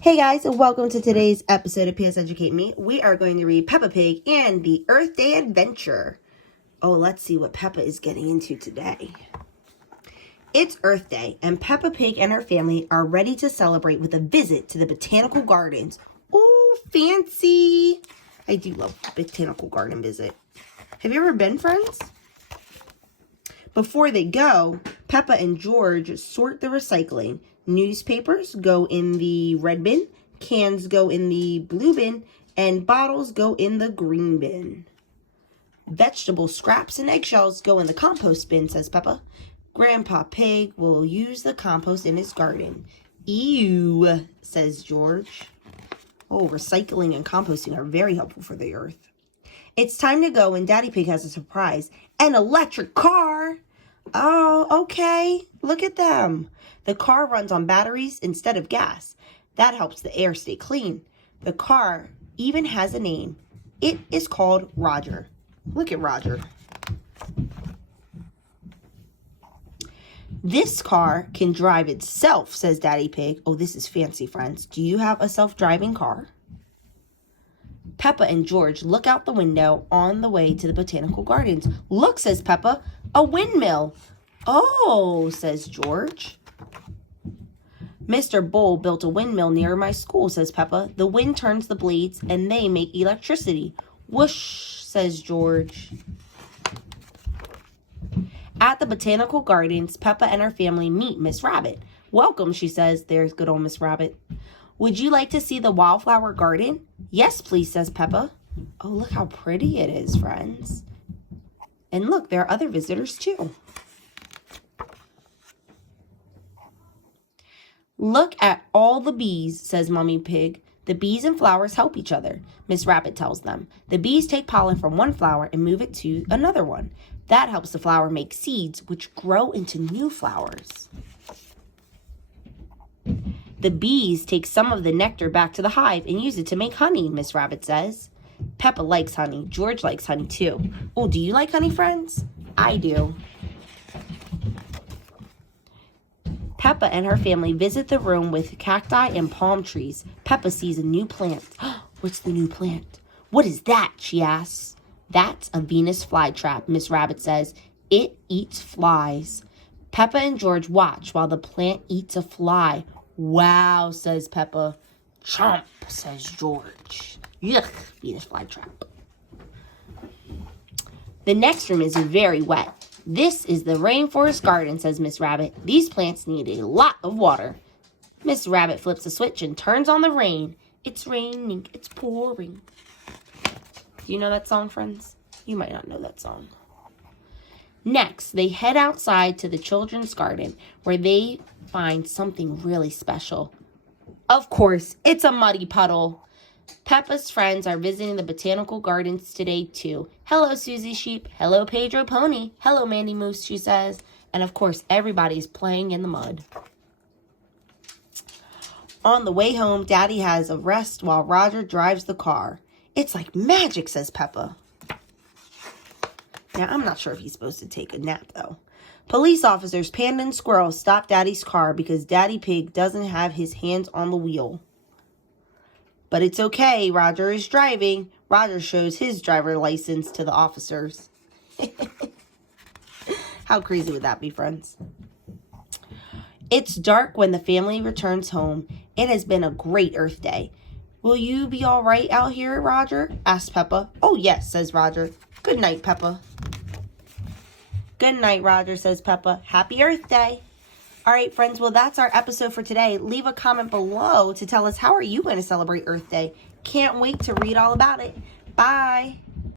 Hey guys, and welcome to today's episode of PS Educate Me. We are going to read Peppa Pig and the Earth Day Adventure. Oh, let's see what Peppa is getting into today. It's Earth Day, and Peppa Pig and her family are ready to celebrate with a visit to the botanical gardens. Oh, fancy! I do love a botanical garden visit. Have you ever been, friends? Before they go, Peppa and George sort the recycling. Newspapers go in the red bin, cans go in the blue bin, and bottles go in the green bin. Vegetable scraps and eggshells go in the compost bin, says Peppa. Grandpa Pig will use the compost in his garden. Ew, says George. Oh, recycling and composting are very helpful for the earth. It's time to go, and Daddy Pig has a surprise. An electric car! Oh, okay. Look at them. The car runs on batteries instead of gas. That helps the air stay clean. The car even has a name. It is called Roger. Look at Roger. This car can drive itself, says Daddy Pig. Oh, this is fancy, friends. Do you have a self-driving car? Peppa and George look out the window on the way to the botanical gardens. Look, says Peppa, a windmill. Oh, says George. Mr. Bull built a windmill near my school, says Peppa. The wind turns the blades and they make electricity. Whoosh, says George. At the botanical gardens, Peppa and her family meet Miss Rabbit. Welcome, she says. There's good old Miss Rabbit. Would you like to see the wildflower garden? Yes, please, says Peppa. Oh, look how pretty it is, friends. And look, there are other visitors too. Look at all the bees, says Mummy Pig. The bees and flowers help each other, Miss Rabbit tells them. The bees take pollen from one flower and move it to another one. That helps the flower make seeds, which grow into new flowers. The bees take some of the nectar back to the hive and use it to make honey, Miss Rabbit says. Peppa likes honey. George likes honey too. Oh, do you like honey, friends? I do. Peppa and her family visit the room with cacti and palm trees. Peppa sees a new plant. What's the new plant? What is that? She asks. That's a Venus flytrap, Miss Rabbit says. It eats flies. Peppa and George watch while the plant eats a fly. Wow, says Peppa. Chomp, says George. Yuck, Venus flytrap. The next room is very wet. This is the rainforest garden, says Miss Rabbit. These plants need a lot of water. Miss Rabbit flips a switch and turns on the rain. It's raining. It's pouring. Do you know that song, friends? You might not know that song. Next, they head outside to the children's garden where they find something really special. Of course, it's a muddy puddle. Peppa's friends are visiting the botanical gardens today, too. Hello, Susie Sheep. Hello, Pedro Pony. Hello, Mandy Moose, she says. And, of course, everybody's playing in the mud. On the way home, Daddy has a rest while Roger drives the car. It's like magic, says Peppa. Now, I'm not sure if he's supposed to take a nap, though. Police officers, Panda, and Squirrel stop Daddy's car because Daddy Pig doesn't have his hands on the wheel. But it's okay, Roger is driving. Roger shows his driver license to the officers. How crazy would that be, friends? It's dark when the family returns home. It has been a great Earth Day. Will you be all right out here, Roger? Asks Peppa. Oh, yes, says Roger. Good night, Peppa. Good night, Roger, says Peppa. Happy Earth Day. All right, friends, well, that's our episode for today. Leave a comment below to tell us how are you going to celebrate Earth Day. Can't wait to read all about it. Bye.